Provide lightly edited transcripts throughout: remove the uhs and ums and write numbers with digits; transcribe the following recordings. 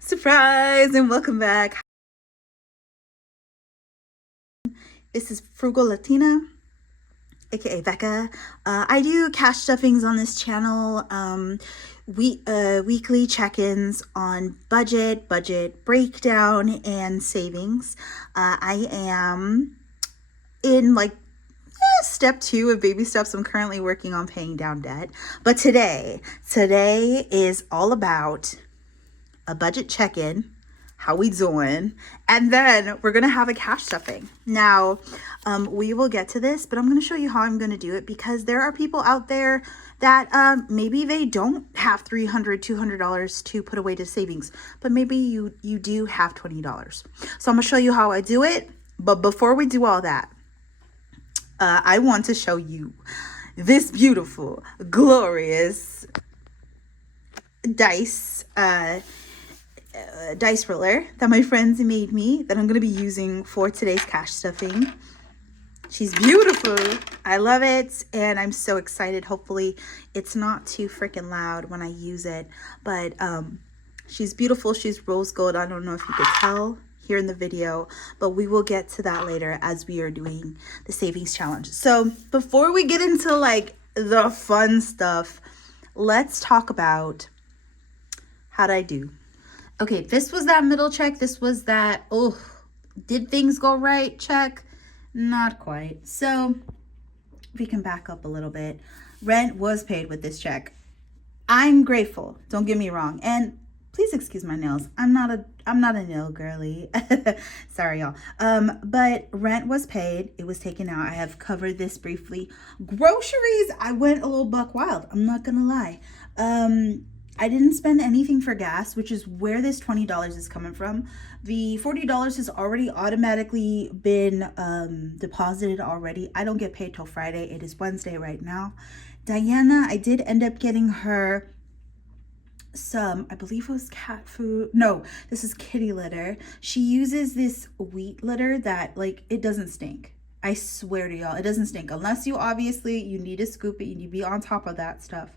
Surprise and welcome back. This is Frugal Latina, aka Becca. I do cash stuffings on this channel. Weekly check-ins on budget breakdown, and savings. I am in step 2 of baby steps. I'm currently working on paying down debt. But today is all about a budget check-in, how we doing, and then we're gonna have a cash stuffing. Now, we will get to this, but I'm gonna show you how I'm gonna do it, because there are people out there that maybe they don't have $300, $200 to put away to savings, but maybe you do have $20. So I'm gonna show you how I do it. But before we do all that, I want to show you this beautiful, glorious dice roller that my friends made me, that I'm going to be using for today's cash stuffing. She's beautiful. I love it, and I'm so excited. Hopefully it's not too freaking loud when I use it, but she's beautiful. She's rose gold. I don't know if you could tell here in the video, but we will get to that later as we are doing the savings challenge. So before we get into like the fun stuff, let's talk about how'd I do. Okay, this was that middle check. This was that, oh, did things go right check? Not quite. So we can back up a little bit. Rent was paid with this check. I'm grateful, don't get me wrong. And please excuse my nails. I'm not a nail girly. Sorry, y'all. But rent was paid. It was taken out. I have covered this briefly. Groceries, I went a little buck wild. I'm not gonna lie. I didn't spend anything for gas, which is where this $20 is coming from. The $40 has already automatically been deposited already. I don't get paid till Friday. It is Wednesday right now. Diana, I did end up getting her some, I believe it was cat food. No, this is kitty litter. She uses this wheat litter that, like, it doesn't stink. I swear to y'all, it doesn't stink. Unless you need to scoop it. You need to be on top of that stuff.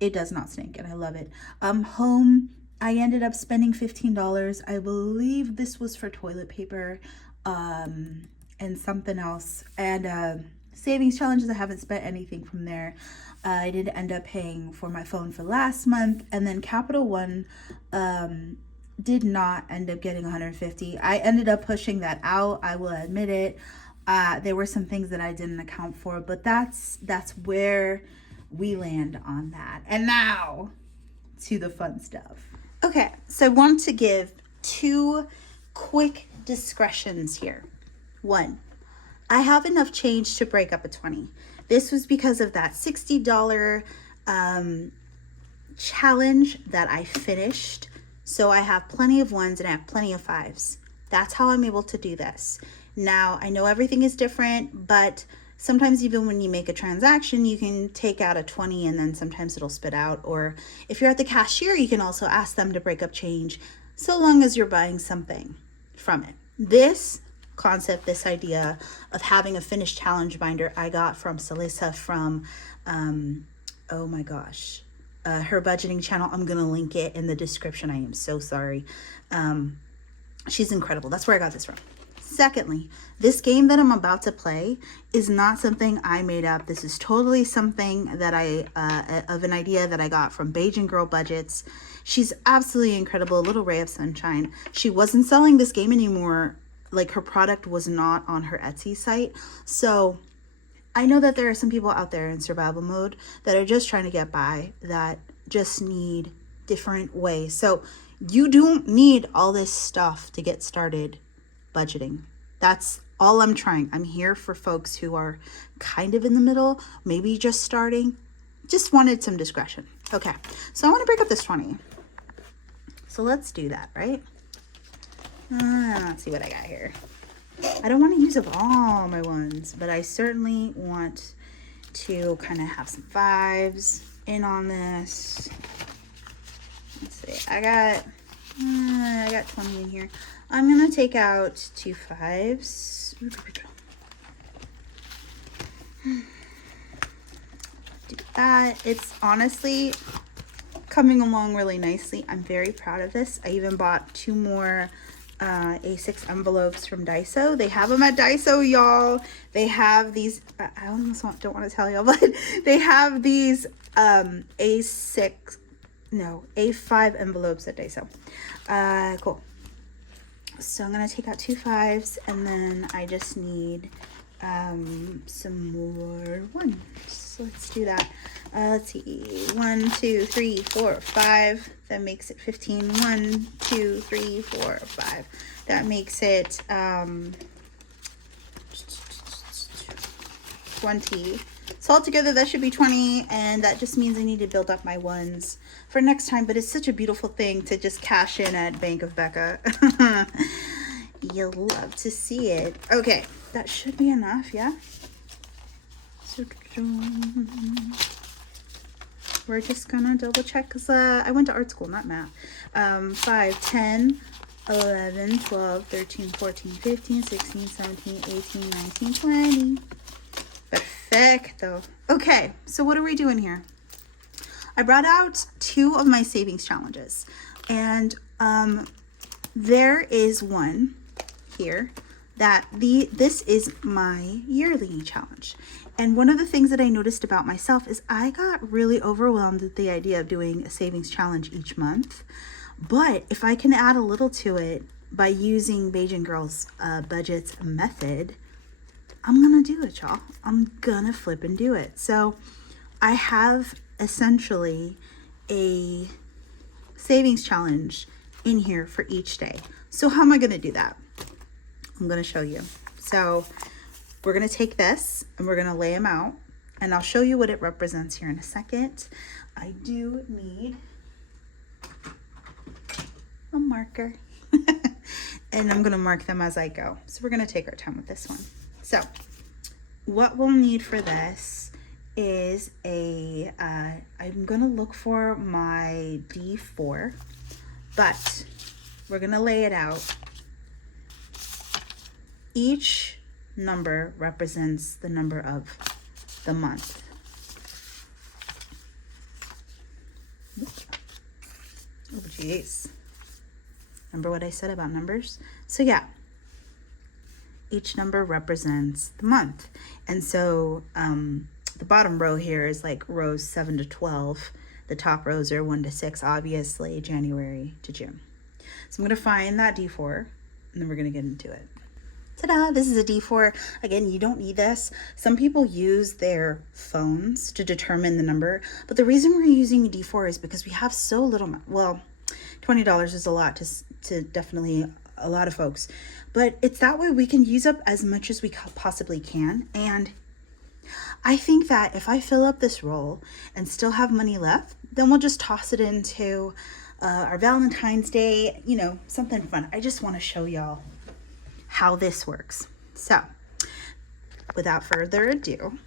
It does not stink, and I love it. Home, I ended up spending $15. I believe this was for toilet paper and something else. And savings challenges, I haven't spent anything from there. I did end up paying for my phone for last month. And then Capital One did not end up getting $150. I ended up pushing that out. I will admit it. There were some things that I didn't account for, but that's where we land on that. And now to the fun stuff. Okay, so I want to give 2 quick discretions here. 1, I have enough change to break up a 20. This was because of that $60 challenge that I finished. So I have plenty of 1s and I have plenty of 5s. That's how I'm able to do this. Now, I know everything is different, but sometimes even when you make a transaction, you can take out a 20 and then sometimes it'll spit out. Or if you're at the cashier, you can also ask them to break up change, so long as you're buying something from it. This concept, this idea of having a finished challenge binder, I got from Salissa from, oh my gosh, her budgeting channel. I'm going to link it in the description. I am so sorry. She's incredible. That's where I got this from. Secondly, this game that I'm about to play is not something I made up. This is totally something that of an idea that I got from BajanGirlBudgets. She's absolutely incredible, a little ray of sunshine. She wasn't selling this game anymore. Like, her product was not on her Etsy site. So I know that there are some people out there in survival mode that are just trying to get by, that just need different ways. So you don't need all this stuff to get started budgeting. That's all I'm trying. I'm here for folks who are kind of in the middle, maybe just starting. Just wanted some discretion. Okay, so I want to break up this 20. So let's do that, right? Let's see what I got here. I don't want to use up all my 1s, but I certainly want to kind of have some 5s in on this. Let's see. I got 20 in here. I'm going to take out 2 5s. Do that. It's honestly coming along really nicely. I'm very proud of this. I even bought 2 more A6 envelopes from Daiso. They have them at Daiso, y'all. They have these, I almost don't want to tell y'all, but they have these A5 envelopes at Daiso. Cool. So I'm going to take out 2 5s, and then I just need some more 1s. So let's do that. Let's see, 1 2 3 4 5. That makes it 15. 1 2 3 4 5. That makes it 20. So altogether that should be 20, and that just means I need to build up my 1s for next time. But it's such a beautiful thing to just cash in at Bank of Becca. You'll love to see it. Okay, that should be enough, yeah? So we're just gonna double check, because I went to art school, not math. 5, 10, 11, 12, 13, 14, 15, 16, 17, 18, 19, 20. Perfecto. Okay, so what are we doing here? I brought out 2 of my savings challenges, and there is one here that this is my yearly challenge. And one of the things that I noticed about myself is I got really overwhelmed with the idea of doing a savings challenge each month. But if I can add a little to it by using BajanGirlBudgets method, I'm gonna do it, y'all. I'm gonna flip and do it. So I have essentially a savings challenge in here for each day. So how am I gonna do that? I'm gonna show you. So we're gonna take this and we're gonna lay them out, and I'll show you what it represents here in a second. I do need a marker and I'm gonna mark them as I go. So we're gonna take our time with this one. So what we'll need for this is I'm gonna look for my D4, but we're gonna lay it out. Each number represents the number of the month. Oh, jeez. Remember what I said about numbers? So yeah, each number represents the month. And so the bottom row here is like rows 7 to 12. The top rows are 1 to 6, obviously, January to June. So I'm going to find that D4, and then we're going to get into it. Ta-da, this is a D4. Again, you don't need this. Some people use their phones to determine the number, but the reason we're using a D4 is because we have so little, well, $20 is a lot to definitely a lot of folks, but it's that way we can use up as much as we possibly can. And I think that if I fill up this roll and still have money left, then we'll just toss it into our Valentine's Day, you know, something fun. I just want to show y'all how this works. So without further ado,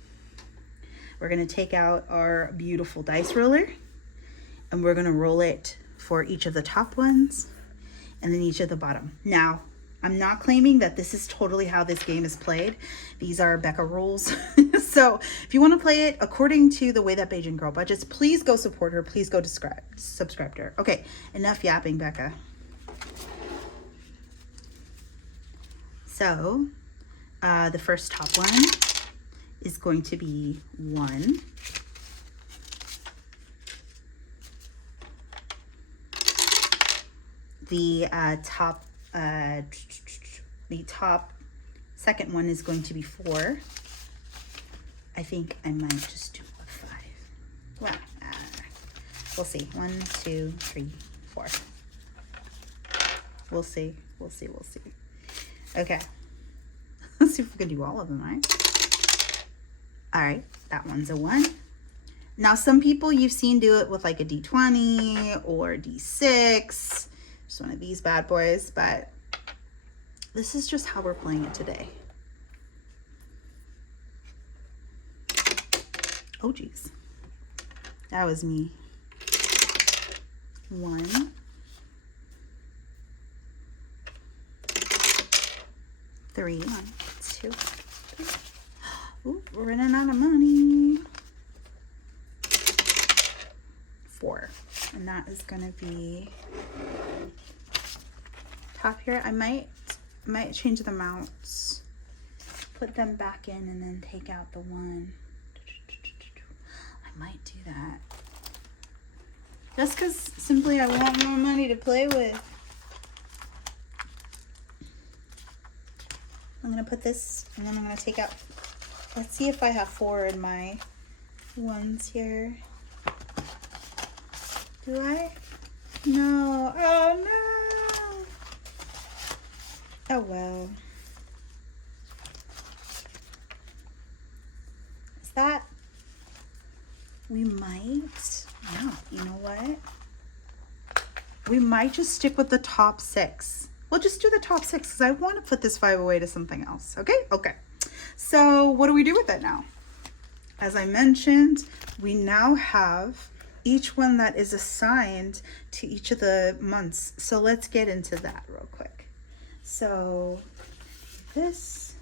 we're going to take out our beautiful dice roller, and we're going to roll it for each of the top ones and then each of the bottom. Now, I'm not claiming that this is totally how this game is played. These are Becca rules. So if you want to play it according to the way that BajanGirlBudgets, please go support her. Please go subscribe to her. Okay, enough yapping, Becca. So the first top one is going to be 1. The top second one is going to be 4. I think I might just do a 5. Well, we'll see. 1, 2, 3, 4. We'll see. We'll see. We'll see. Okay. Let's see if we can do all of them, right? All right. That one's a 1. Now, some people you've seen do it with like a D20 or D6. Just one of these bad boys, but this is just how we're playing it today. Oh, geez. That was me. 1. 3. 1, 2, 3. Ooh, we're running out of money. 4. And that is gonna be top here. I might change the mounts, put them back in, and then take out the one. I might do that. Just because simply I want more money to play with. I'm gonna put this, and then I'm gonna take out, let's see if I have 4 in my ones here. Do I? No. Oh no. Oh well. Is that? We might. No, you know what? We might just stick with the top 6. We'll just do the top 6 because I want to put this 5 away to something else. Okay? Okay. So what do we do with it now? As I mentioned, we now have each one that is assigned to each of the months. So let's get into that real quick. So this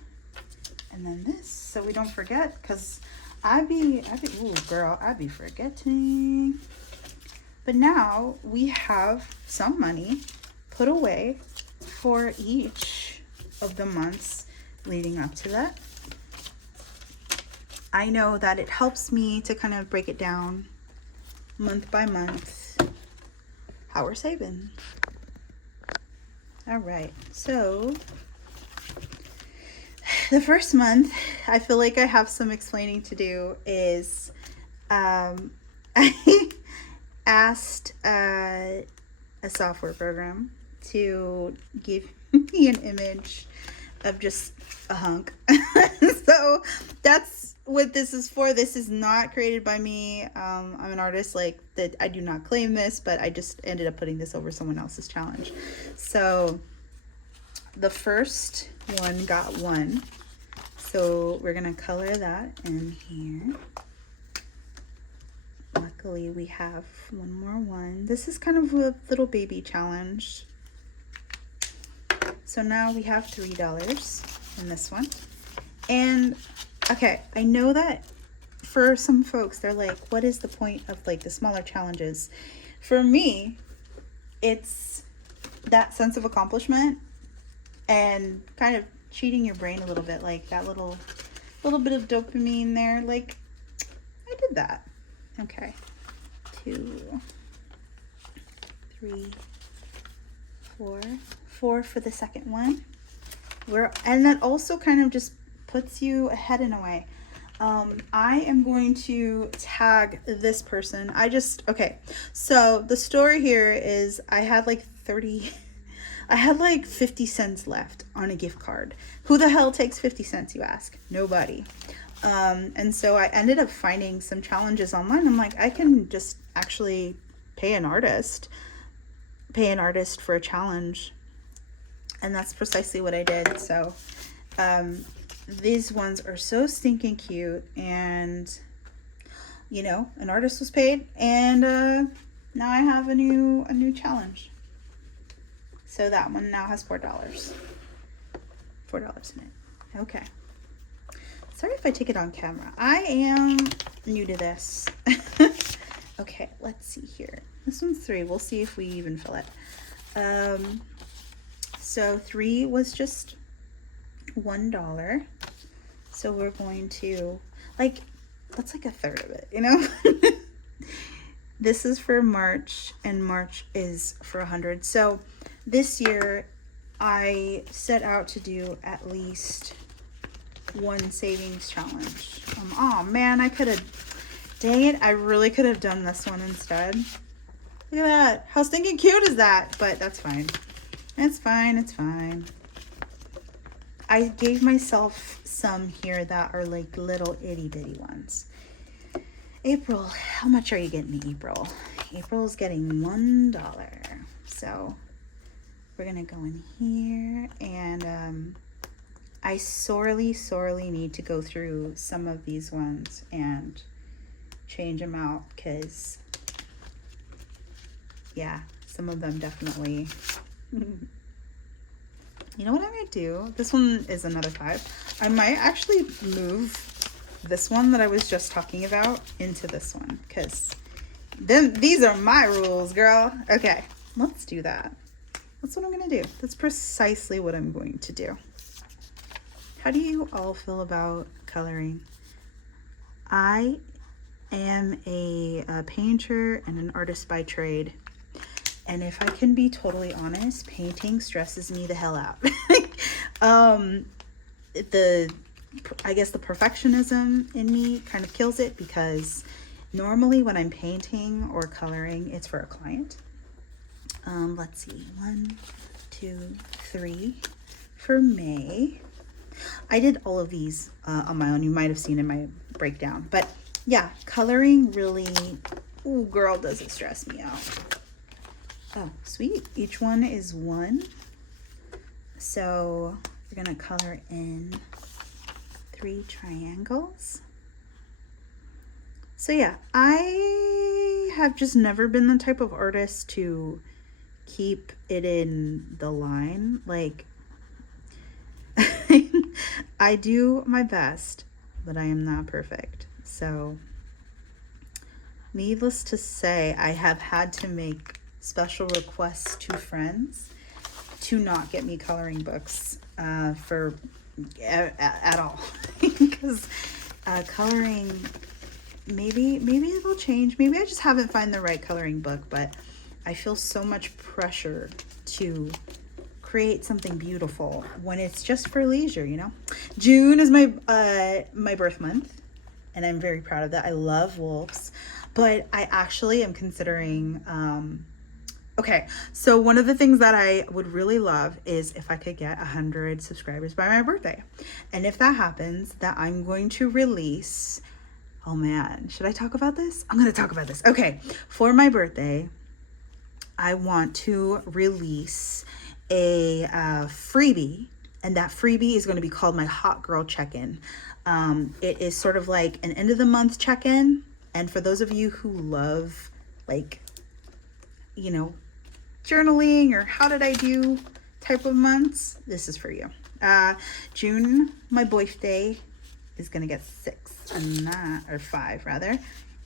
and then this, so we don't forget, because ooh girl, I be forgetting. But now we have some money put away for each of the months leading up to that. I know that it helps me to kind of break it down month by month how we're saving. All right, so the first month, I feel like I have some explaining to do, is I asked a software program to give me an image of just a hunk. So that's what this is for. This is not created by me. I'm an artist, like that. I do not claim this, but I just ended up putting this over someone else's challenge. So the first one got 1. So we're gonna color that in here. Luckily we have one more one. This is kind of a little baby challenge. So now we have $3 in this one. And okay, I know that for some folks, they're like, what is the point of like the smaller challenges? For me, it's that sense of accomplishment and kind of cheating your brain a little bit, like that little bit of dopamine there. Like, I did that. Okay, 2, 3, 4 for the second one. And that also kind of just puts you ahead in a way. I am going to tag this person. Okay, so the story here is I had like 50 cents left on a gift card. Who the hell takes 50 cents, you ask? Nobody. And so I ended up finding some challenges online. I'm like, I can just actually pay an artist for a challenge. And that's precisely what I did. So these ones are so stinking cute, and you know, an artist was paid, and now I have a new challenge. So that one now has $4 in it. Okay, sorry if I take it on camera. I am new to this. Okay, let's see here. This one's 3. We'll see if we even fill it. So 3 was just $1. So we're going to, like, that's like a third of it, you know? This is for March, and March is for 100. So this year I set out to do at least 1 savings challenge. Oh man, dang it, I really could have done this one instead. Look at that. How stinking cute is that? But that's fine. It's fine. It's fine. I gave myself some here that are like little itty bitty ones. April, how much are you getting me, April? April's getting $1. So we're gonna go in here, and I sorely need to go through some of these ones and change them out, because yeah, some of them definitely. You know what I'm gonna do? This one is another 5. I might actually move this one that I was just talking about into this one, because These are my rules, girl. Okay, let's do that. That's what I'm gonna do. That's precisely what I'm going to do. How do you all feel about coloring? I am a painter and an artist by trade. And if I can be totally honest, painting stresses me the hell out. I guess the perfectionism in me kind of kills it, because normally when I'm painting or coloring, it's for a client. Let's see, 1, 2, 3 for May. I did all of these on my own. You might have seen in my breakdown, but yeah, coloring really, ooh, girl, does it stress me out. Oh, sweet. Each one is 1. So we're gonna color in 3 triangles. So yeah, I have just never been the type of artist to keep it in the line. Like, I do my best, but I am not perfect. So needless to say, I have had to make special requests to friends to not get me coloring books at all. Because coloring, maybe it will change. Maybe I just haven't found the right coloring book, but I feel so much pressure to create something beautiful when it's just for leisure, you know? June is my birth month, and I'm very proud of that. I love wolves, but I actually am considering, okay, so one of the things that I would really love is if I could get 100 subscribers by my birthday. And if that happens, that I'm going to release, oh man, should I talk about this? I'm gonna talk about this. Okay, for my birthday, I want to release a freebie, and that freebie is going to be called my Hot Girl Check-In. It is sort of like an end of the month check-in, and for those of you who love, like, you know, journaling or how did I do type of months, this is for you. June, my birthday, is going to get 6, and that, or 5 rather,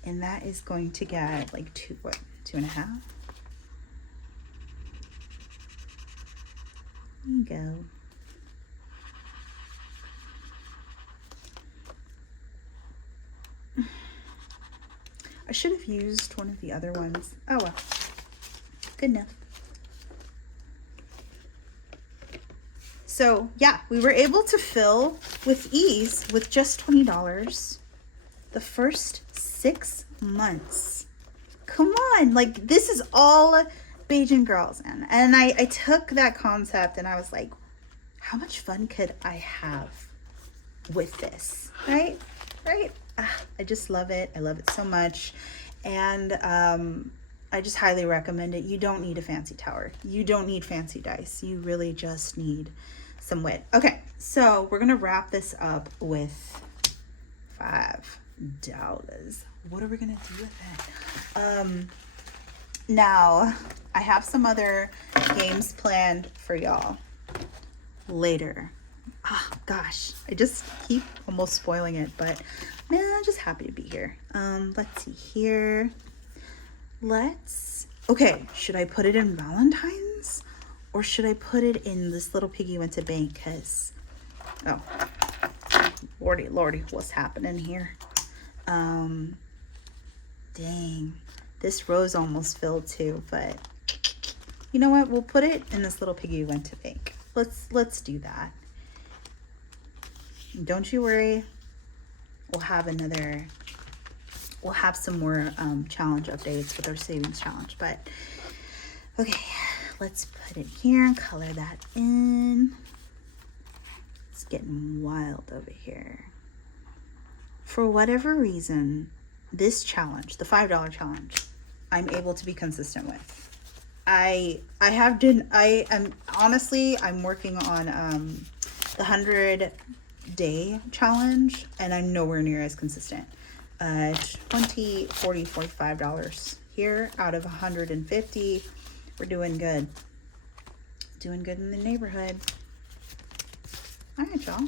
and that is going to get like 2.5. There you go. I should have used one of the other ones. Oh well, good enough. So yeah, we were able to fill with ease with just $20 the first 6 months. Come on, like, this is all Bajan girls. And I took that concept and I was like, how much fun could I have with this, right? I just love it. I love it so much. And I just highly recommend it. You don't need a fancy tower. You don't need fancy dice. You really just need some wit. Okay, so we're gonna wrap this up with $5. What are we gonna do with it? Now, I have some other games planned for y'all later. Oh gosh, I just keep almost spoiling it, but man, I'm just happy to be here. Let's see here. Okay, should I put it in Valentine's or should I put it in this little piggy went to bank? Because, oh, lordy, what's happening here? Dang, this rose almost filled too, but you know what? We'll put it in this little piggy went to bank. Let's do that. Don't you worry. We'll have some more challenge updates with our savings challenge. But okay, let's put it here and color that in. It's getting wild over here. For whatever reason, this challenge, the $5 challenge, I'm able to be consistent with. I'm working on the 100-day challenge, and I'm nowhere near as consistent. $20, $40, $45 here out of 150. We're doing good. Doing good in the neighborhood. All right, y'all.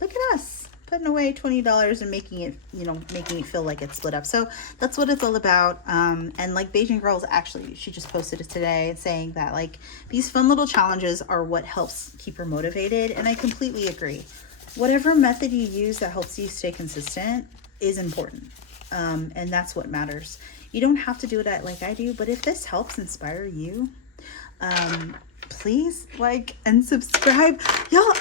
Look at us. putting away $20 and making it, you know, making it feel like it's split up. So that's what it's all about. And like Bajan Girls, actually, she just posted it today saying that like these fun little challenges are what helps keep her motivated. And I completely agree. Whatever method you use that helps you stay consistent is important. And that's what matters. You don't have to do it like I do, but if this helps inspire you, please like and subscribe. Y'all,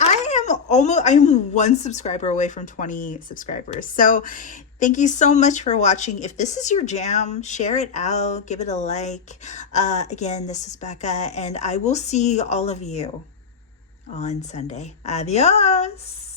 I'm 1 subscriber away from 20 subscribers. So thank you so much for watching. If this is your jam, share it out, give it a like. Again, this is Becca, and I will see all of you on Sunday. Adios.